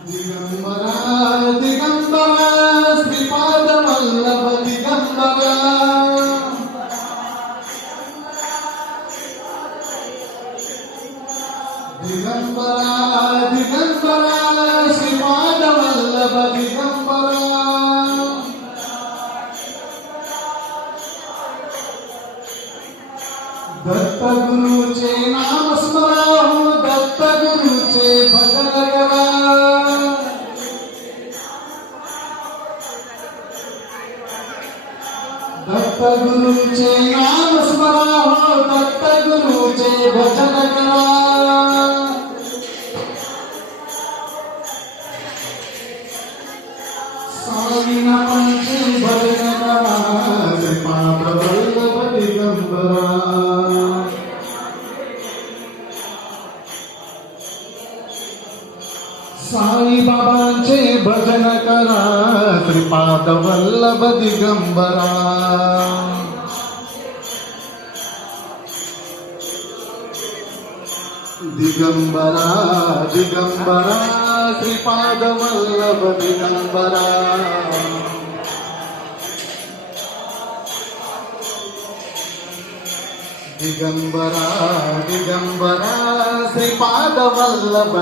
दिगंबरा दिगंबरा श्रीपाद वल्लभ दिगंबरा दिगंबरा दिगंबरा श्रीपाद वल्लभ दिगंबरा दत्त गुरुचे नाम स्मरा दत्त गुरुचे भजन करा दत्त गुरुचे नाम स्मरा दत्त गुरुचे भजन करा साई नामाचे भजन करा श्रीपाद वल्लभ दिगंबरा साई बाबांचे भजन करा श्रीपाद वल्लभ दिगंबरा दिगंबरा दिगंबरा श्रीपाद वल्लभ दिगंबरा दिगंबरा दिगंबरा श्रीपाद वल्लभ